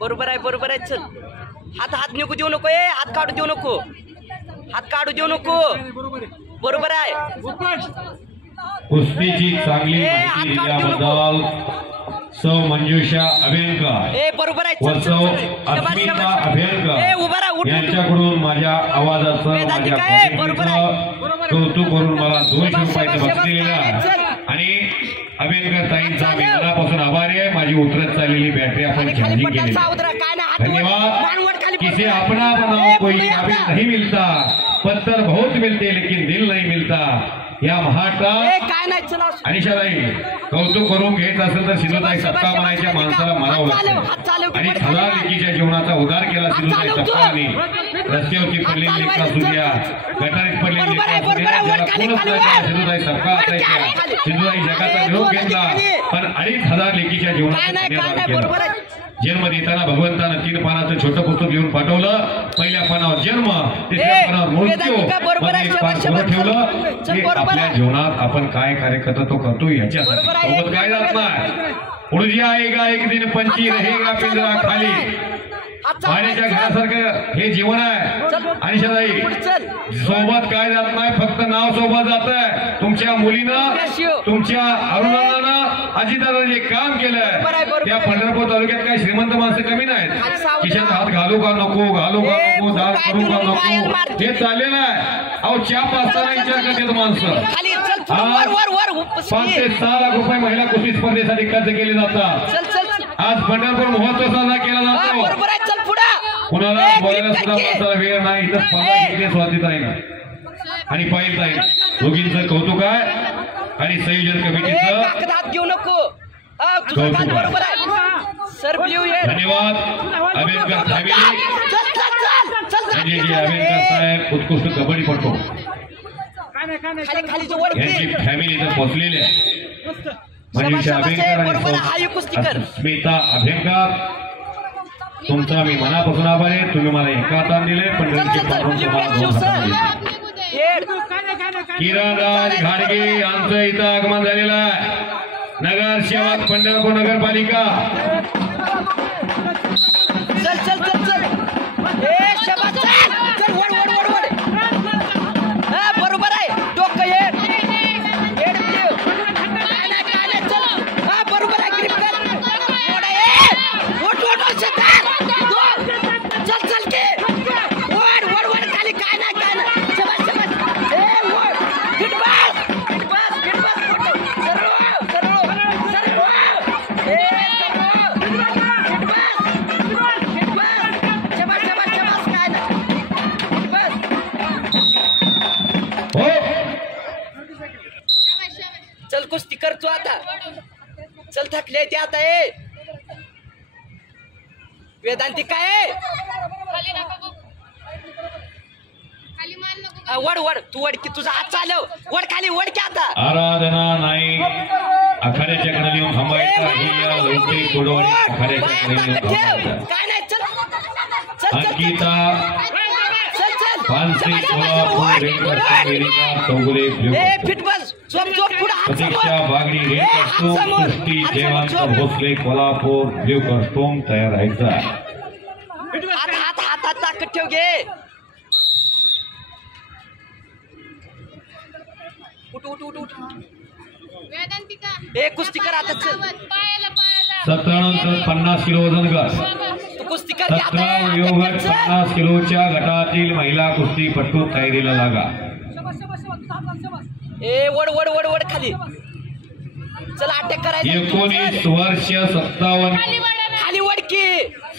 बरोबर आहे चल हात निघू देऊ नको हात काढू देऊ नको बरोबर आहे कुस्तीची चांगली माहिती दिल्याबद्दल सौ मंजुषा अभ्यंकर बरोबर आहे व सौ अस्मिता अभ्यंकर यांच्याकडून माझ्या आवाजाचं कौतुक करून मला 200 रुपयाचं बक्षीस दिलेलं आहे आणि अभ्यंकर ताईंचा मी मनापासून आभारी आहे। माझी उतरत चाललेली बॅटरी आपण चार्जिंग केली धन्यवाद। किसी अपना बनाओ कोई काबिल नहीं मिलता, पत्थर बहुत मिलते लेकिन दिल नहीं मिलता। या महाटा अनिशाताई कौतुक करून घेत असेल तर सिंधुताई सत्ता म्हणायच्या माणसाला मारावं लागतं आणि 1000 लेकीच्या जीवनाचा उद्धार केला सिंधुताई सत्ताने। रस्त्यावरती पडलेली लेकरं असू द्या, गटारीत पडलेली लेकरं असू द्या, ज्याला कोणच नाही सिंधुताई सत्ता असायच्या। सिंधुताई जगाचा निरोप घेतला पण 2500 लेकीच्या जीवनाचा जन्म देताना भगवंतानं 3 पानाचं छोटं पुस्तक लिहून पाठवलं। पहिल्या पानावर जन्म, तिसऱ्या पानावर मृत्यू, एक पान पुढं ठेवलं की आपल्या जीवनात आपण काय कार्य करतो करतो याच्यासाठी सोबत काय जात नाही। उडजी आएगा एक दिन पंछी रहेगा पिंजरा खाली, पाण्याच्या घरासारखं हे जीवन आहे। आणि शदाई सोबत काय जात नाही, फक्त नाव सोबत जात आहे। तुमच्या मुलीनं तुमच्या अरुणानं अजितदादांनी जे काम केलंय त्या पंढरपूर तालुक्यात काही श्रीमंत माणसं कमी नाहीत। खिशात हात घालू का नको, घालू का नको, दान करू का नको हे चाललेलं आहे। अहो च्या पाचताना विचार करतात माणसं। 5 ते 6 लाख रुपये महिला कुस्ती स्पर्धेसाठी खर्च केले जातात। आज पंढरपूर महोत्सव साजरा केला जातो। कुणाला बोलायला सुद्धा माणसाला वेळ नाही। इथं स्वातीताई आणि पाहिलताई दोघींचं कौतुक आहे आणि संयोजन कमिटीचं धन्यवाद। अभ्यंकर फॅमिली अभ्यंकर साहेब उत्कृष्ट कबड्डीपटू यांची फॅमिली इथं पोहोचलेली आहे। मंजुषा अभ्यंकर आणि स्मिता अभ्यंकर तुमचा मी मनापासून आभारी आहे। तुम्ही मला एकातान दिले, पंढरीचे पाठवून तुम्हाला 2 हातान दिले। किरणराज घाडगे यांचं इथं आगमन झालेलं आहे। नगरसेवक पंढरपूर नगरपालिका बरोबर आहे डोकं कुस्ती करतो आता चल थकले ते आता वेदांती काय वड वड तू वड की तुझा हात चालव वड खाली वड की आता आराधना नाही आखाड्याच्या कडे येऊन थांबायचं ही या लौकिक कोडवणी आखाड्याच्या कडे येऊन थांबायचं काय नाही चल अंकिता पानसी कोल्हापूर रेणुका वेदिका चौगुले फिट बस झोप पुढे प्रतीक्षा बागडी रेणुका सृष्टी देवांत भोसले कोल्हापूर ब्ल्यू कस्टोम तयार राहायचा हात ताकद ठेव घे उठ कुस्ती कर आता चल 17 नंतर 50 किलो वजन गट कुस्ती कर 17 वयोगट 50 किलोच्या गटातील महिला कुस्तीपटू तयारीला लागा वड खाली चल अटॅक करायचं 19 वर्ष 57 खाली वडकी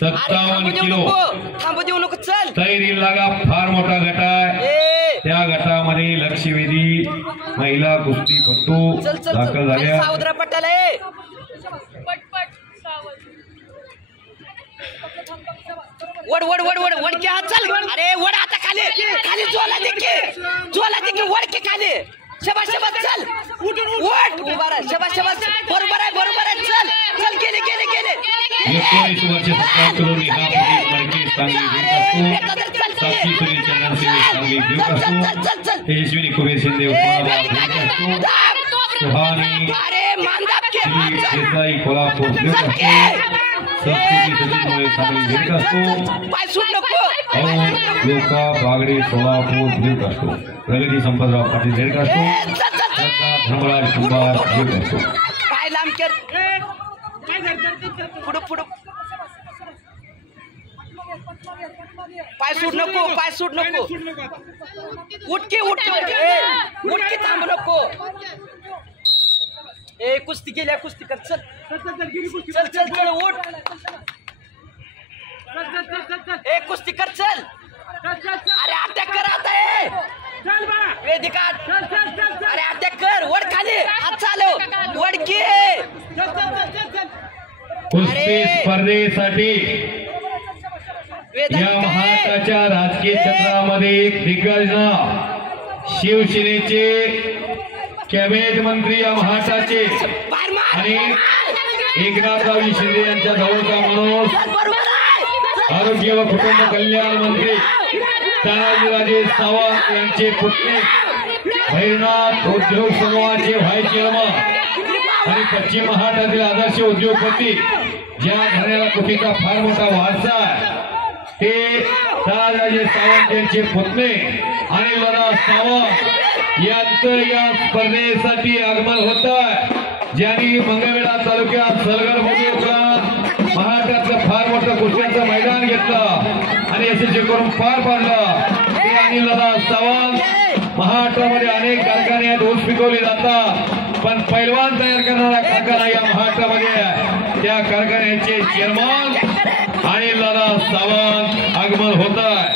57 किलो थांबू देऊ नको चल तयारीला लागा फार मोठा गट आहे त्या गटामध्ये लक्षवेधी महिला कुस्तीपटू दाखल झाल्या सावधरा पटाला वड की हात चल अरे वड आता खाली जोला देखील वड की खाली शबाश चल वड उभा राहा शबाश बरोबर आहे चल गेले 19 वर्ष 17 किलो तेजस्विनी कुबेर शिंदे सुहानी देसाई कोल्हापूर संस्कृती सचिनमुळे सामील भेट असतो. पाय सुट नको. लोका बागडे सोलापूर भेट असतो. प्रगती संपतराव पाटील भेट असतो. धर्मराज कुंभार भेट असतो. पाय लांब कर. पुढं पुढं पाय सूट नको. पाय सूट नको. उठकी उठकी थांब नको. ए कुस्ती केल्या कुस्ती कर. चल चल चल चल उठ. ए कुस्ती कर चल. अरे अटॅक कर आता. वेदिका अरे अटॅक कर. वड खाली हात चालव. वडकी कुस्ती स्पर्धेसाठी या महाराष्ट्राच्या राजकीय क्षेत्रामध्ये एक दिग्गज नाव, शिवसेनेचे कॅबिनेट मंत्री या महाराष्ट्राचे आणि एकनाथराव शिंदे यांच्या जवळचा माणूस, आरोग्य व कुटुंब कल्याण मंत्री तानाजीराजे सावंत यांचे पुतणे, भैरनाथ उद्योग समूहाचे व्हाईस चेअरमन आणि पश्चिम महाराष्ट्रातील आदर्श उद्योगपती, ज्या घराण्याला कुटीचा फार मोठा वारसा आहे, ते तानाजीराजे सावंत यांचे पुतणे आणि लढा सावंत यांचं या स्पर्धेसाठी आगमन होत आहे. ज्यांनी मंगळवेढा तालुक्यात सलगर मध्ये महाराष्ट्रातलं फार मोठं कुस्त्यांचं मैदान घेतलं आणि यशस्वी करून पार पाडलं. ते आणि लढा सावंत महाराष्ट्रामध्ये अनेक कारखाने आहेत, ऊस पिकवले जातात, पण पैलवान तयार करणारा कारखाना या महाराष्ट्रामध्ये त्या कारखान्याचे चेअरमन आणि लढा सावंत आगमन होत आहे.